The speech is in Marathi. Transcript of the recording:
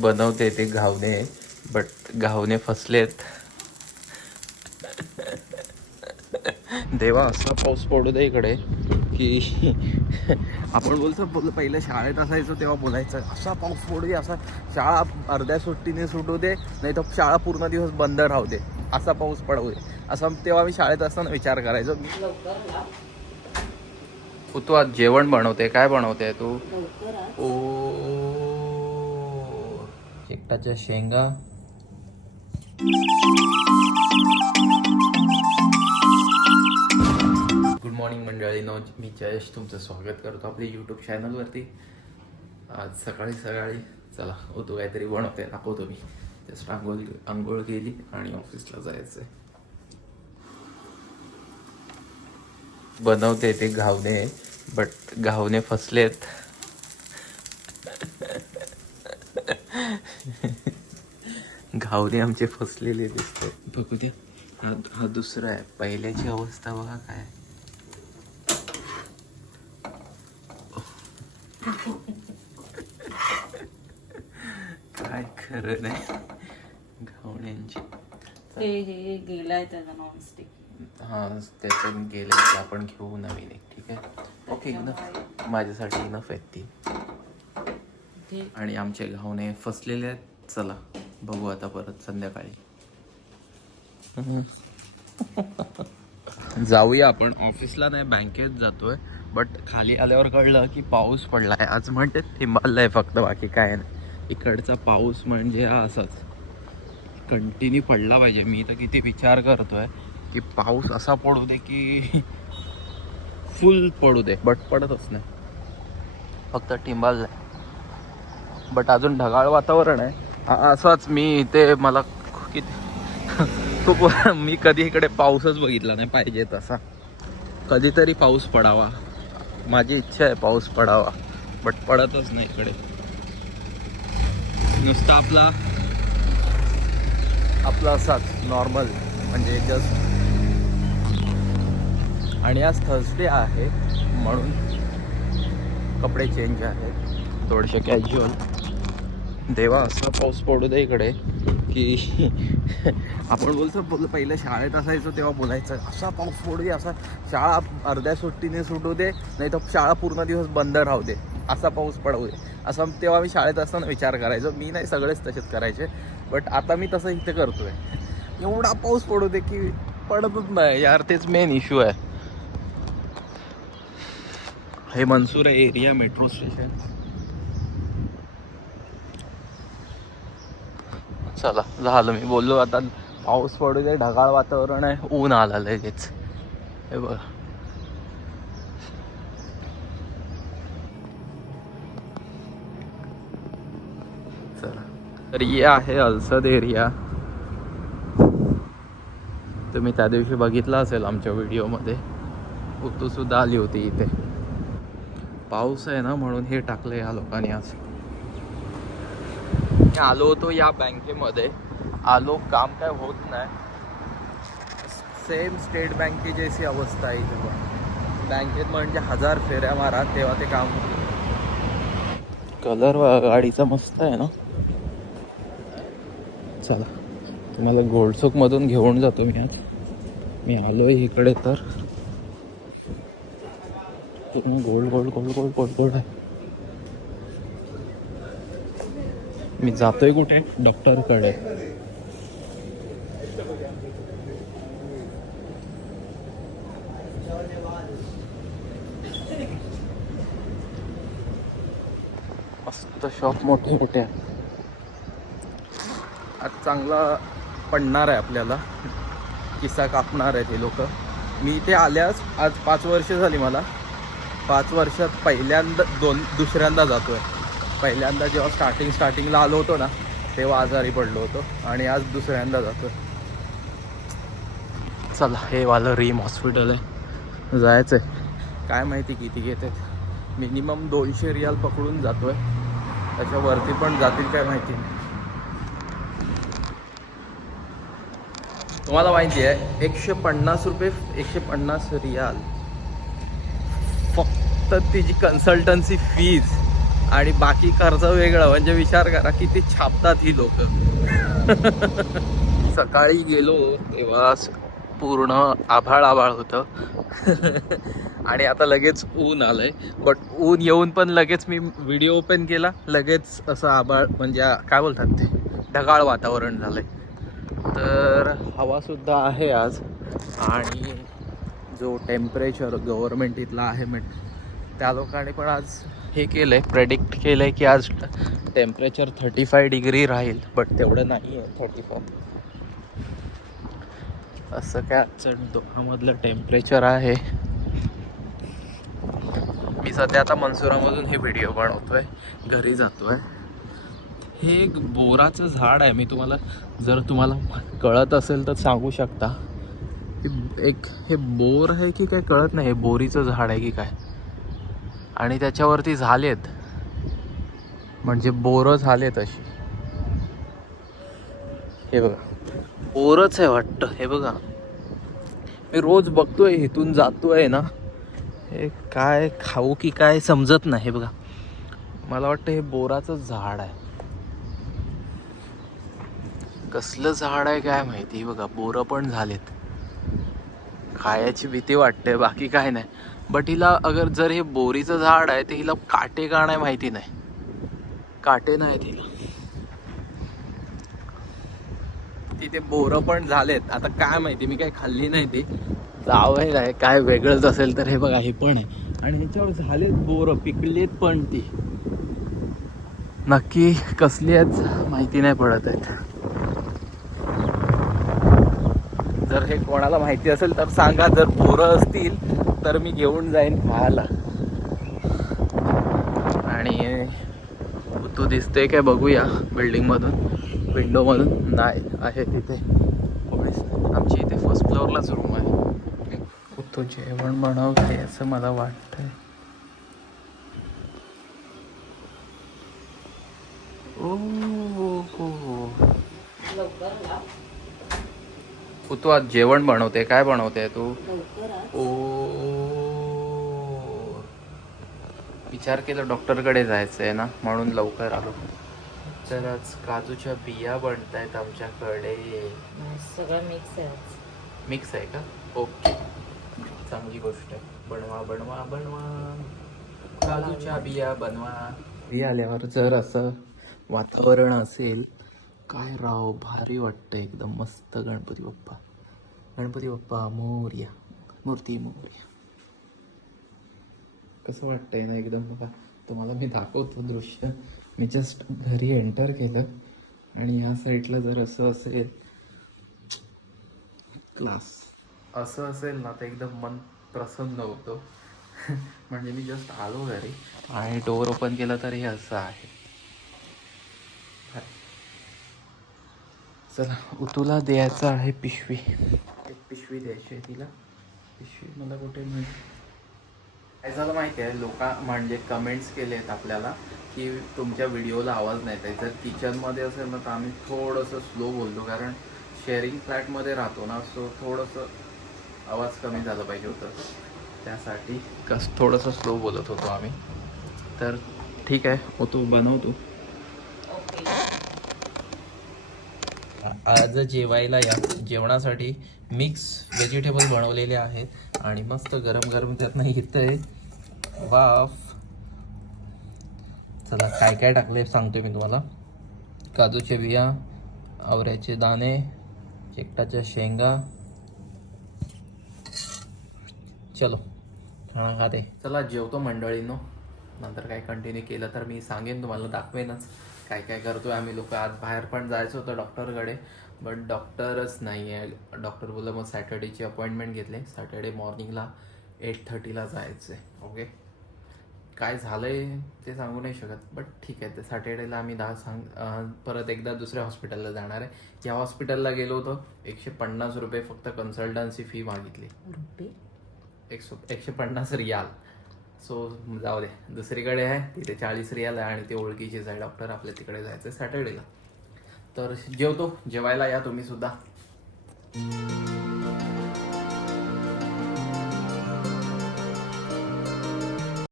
बनवते ते घावणे बट घावणे फसलेत. देवा असा पाऊस पडू दे इकडे की आपण बोलतो बोल पहिलं शाळेत असायचो तेव्हा बोलायचं असा पाऊस पडू दे असा शाळा अर्ध्या सुट्टीने सुटू दे नाही तर शाळा पूर्ण दिवस बंद राहू दे असा पाऊस पडू दे. असं तेव्हा मी शाळेत असताना विचार करायचो. तू तू आज जेवण बनवते काय बनवते तू? ओ शेकटाच्या शेंगा. गुड मॉर्निंग मंडळी नो मी जयेश तुमचं स्वागत करतो आपल्या यूट्यूब चॅनलवरती आज सकाळी सकाळी चला होतो काहीतरी बनवते दाखवतो मी. जस्ट आंघोळ आंघोळ केली आणि ऑफिसला जायचं आहे बनवते ते घावणे बट घावणे फसलेत. घावणे आमचे फसलेले दिसते बघू द्या हा हा दुसरा आहे. पहिल्याची अवस्था बघा काय काय खरं नाही. घावण्यांची हे गेलाय त्याचा नॉनस्टिक हा त्याचं गेलं की आपण घेऊ नवीन एक ठीक आहे? ओके इनफ माझ्यासाठी इनफ आहेत ती. ते आणि आमचे घावणे फसलेले आहेत. चला बघू आता परत संध्याकाळी. जाऊया आपण. ऑफिसला नाही बँकेत जातोय. बट खाली आल्यावर कळलं की पाऊस पडलाय. आज म्हणते थिंबाललाय फक्त बाकी काय नाही. इकडचा पाऊस म्हणजे हा असाच. कंटिन्यू पडला पाहिजे. मी तर किती विचार करतोय की पाऊस असा पडू दे की फुल पडू दे. बट पडतच नाही. फक्त टिंबाललाय बट अजून ढगाळ वातावरण आहे. असंच मी इथे मला किती खूप मी कधी इकडे पाऊसच बघितला नाही पाहिजे तसा. कधीतरी पाऊस पडावा. माझी इच्छा आहे पाऊस पडावा बट पडतच नाही इकडे. नुसता आपला आपला असाच नॉर्मल म्हणजे जस्ट आणि आज थर्सडे आहे म्हणून कपडे चेंज आहेत. थोडेसे कॅज्युअल देवा असा पाऊस पडू दे इकडे की आपण बोलतो बोललं पहिलं शाळेत असायचो तेव्हा बोलायचं असा पाऊस पडू दे असा शाळा अर्ध्या सुट्टीने सुटू दे नाही तर शाळा पूर्ण दिवस बंद राहू दे असा पाऊस पडू दे. असं तेव्हा मी शाळेत असताना विचार करायचो मी नाही सगळेच तसेच करायचे बट आता मी तसं इथे करतोय. एवढा पाऊस पडू दे की पडतच नाही यार तेच मेन इश्यू आहे. हे मनसुरा एरिया मेट्रो स्टेशन चला झालं मी बोललो आता पाऊस पडू दे ढगाळ वातावरण आहे ऊन आलं लगेच हे बघा. चला. तर हे आहे अलसद एरिया. तुम्ही त्या दिवशी बघितला असेल आमच्या व्हिडिओमध्ये. उतू सुद्धा आली होती इथे. पाऊस आहे ना म्हणून हे टाकलं या लोकांनी आज. मी आलो होतो या बँकेमध्ये. आलो काम काय होत नाही. सेम स्टेट बँकेची अशी अवस्था आहे इथे पण. बँकेत म्हणजे हजार फेऱ्या मारा तेव्हा ते काम कलर गाडीचा मस्त आहे ना? चला तुम्हाला गोल्डसोकमधून घेऊन जातो मी आज. मी आलो इकडे तर. Gold gold gold gold gold gold आहे. मी जातोय कुठे? डॉक्टरकडे. मस्त शॉप मोठे मोठे आहे आज चांगला पडणार आहे आपल्याला. किस्सा कापणार आहे ते लोक. मी इथे आल्यास आज पाच वर्ष झाली मला. पाच वर्षात पहिल्यांदा दोन दुसऱ्यांदा जातो आहे पहिल्यांदा जेव्हा स्टार्टिंग स्टार्टिंगला आलो होतो ना तेव्हा आजारी पडलो होतो आणि आज दुसऱ्यांदा जातो चला हे वालं रीम हॉस्पिटल आहे. जायचं आहे काय माहिती किती घेते. मिनिमम दोनशे रियाल पकडून जातो आहे त्याच्यावरती पण जातील काय माहिती. नाही तुम्हाला माहिती आहे एकशे पन्नास रुपये एकशे पन्नास रियाल. फक्त तिची कन्सल्टन्सी फीज आणि बाकी खर्च वेगळं. म्हणजे विचार करा किती छापतात ही लोक. सकाळी गेलो तेव्हा पूर्ण आभाळ आभाळ होतं. आणि आता लगेच ऊन आलंय. बट ऊन येऊन पण लगेच मी व्हिडिओ ओपन केला. लगेच असं आभाळ म्हणजे काय बोलतात ते? ढगाळ वातावरण झालंय. तर हवासुद्धा आहे आज. आणि जो टेम्परेचर गव्हर्मेंट इथला आहे म्हण त्या लोकांनी पण आज हे केलं आहे प्रेडिक्ट केलं आहे की आज टेम्परेचर थर्टी फाय डिग्री राहील बट तेवढं नाही आहे थर्टी फाय असं काय आजचं दोघांमधलं टेम्परेचर आहे. मी सध्या आता मनसुरामधून हे व्हिडिओ बनवतोय घरी जातोय. हे एक बोराचं झाड आहे मी तुम्हाला जर तुम्हाला कळत असेल तर सांगू शकता. एक हे बोर आहे की काय कळत नाही हे बोरीचं झाड आहे की काय? आणि त्याच्यावरती झालेत. म्हणजे बोरं झालेत अशी. हे बघा. बोरच आहे वाटतं. हे बघा. मी रोज बघतोय इथून जातोय ना. हे काय खाऊ की काय समजत नाही हे बघा. मला वाटतं हे बोराचं झाड आहे. कसलं झाड आहे काय माहिती बघा. बोरं पण झालेत. खायची भीती वाटते बाकी काय नाही. बट हिला अगर जर हे बोरीचं झाड आहे तर हिला काटे का नाही माहिती नाही. काटे नाही तिला तिथे बोरं पण झालेत. आता काय माहिती मी काय खाल्ली नाही ती. जावं आहे काय वेगळंच असेल तर हे बघा हे पण आहे. आणि ह्याच्यावर झालेत बोरं पिकलेत पण ती. नक्की कसली आहेत माहिती नाही पडत आहेत. जर हे कोणाला माहिती असेल तर सांगा जर बोरं असतील तर मी घेऊन जाईन खायला. आणि तू दिसते काय बघूया बिल्डिंगमधून विंडोमधून नाही आहे तिथे. आमची इथे फर्स्ट फ्लोअरलाच रूम आहे. तू जेवण बनवते असं मला वाटतंय. ओ हो. तू आज जेवण बनवते काय बनवते तू लवकर आज. ओ विचार केला डॉक्टरकडे जायचं आहे ना म्हणून लवकर आलो. तर आज काजूच्या बिया बनत आहेत आमच्याकडे. सगळं मिक्स आहे. मिक्स आहे का? ओके चांगली गोष्ट. आहे बनवा बनवा बनवा. काजूच्या बिया बनवा. बिया आल्यावर जर असं वातावरण असेल काय राव भारी वाटतं एकदम. मस्त गणपती बाप्पा. गणपती बाप्पा मोर्या. मूर्ती मोर्या. कसं वाटतंय ना एकदम बघा तुम्हाला मी दाखवतो दृश्य. मी जस्ट घरी एंटर केलं आणि या साईडला जर असं असेल क्लास असं असेल ना तर एकदम मन प्रसन्न होतं. म्हणजे मी जस्ट आलो घरी आणि डोअर ओपन केलं तर हे असं आहे. चला उतूला द्यायचं आहे पिशवी. एक पिशवी द्यायची आहे तिला. पिशवी मला कुठे मिळेल झालं माहिती आहे लोक म्हणजे कमेंट्स केले आहेत आपल्याला की तुमच्या व्हिडिओला आवाज नाही येत जर किचनमध्ये असेल ना तर आम्ही थोडंसं स्लो बोलतो. कारण शेअरिंग फ्लॅटमध्ये राहतो ना सो थोडंसं आवाज कमी झाला पाहिजे होतं. त्यासाठी कस थोडंसं स्लो बोलत होतो आम्ही. तर ठीक आहे हो तू बनवतो. आज जेवायला या. जेवणासाठी मिक्स व्हेजिटेबल बनवलेले आहेत. आणि मस्त गरम गरम त्यातनं येतंय. वाफ. चला काय काय टाकले सांगतो मी तुम्हाला. काजूच्या बिया आवऱ्याचे दाणे चिकटाच्या शेंगा. चलो खाणा खाते चला जेवतो मंडळींनो. नंतर काय कंटिन्यू केलं तर मी सांगेन तुम्हाला दाखवेनच. काय काय करतोय आम्ही लोक. आज बाहेर पण जायचं होतं डॉक्टरकडे बट डॉक्टरच नाही आहे डॉक्टर बोललं मग सॅटर्डेची अपॉइंटमेंट घेतली. सॅटर्डे मॉर्निंगला एट थर्टीला जायचं आहे ओके? काय झालंय ते सांगू नाही शकत बट ठीक आहे. ते सॅटर्डेला आम्ही दहा सांग परत एकदा दुसऱ्या हॉस्पिटलला जाणार आहे. या हॉस्पिटलला गेलो होतो. एकशे पन्नास रुपये फक्त कन्सल्टन्सी फी मागितली. एकशे एकशे पन्नास रियाल. सो जाऊ दे. दुसरीकडे आहे. तिथे चाळीस रियाल आहे आणि ते ओळखीचेच आहे. डॉक्टर आपल्या तिकडे जायचं सॅटर्डेला. तर जेवतो जेवायला या तुम्ही सुद्धा.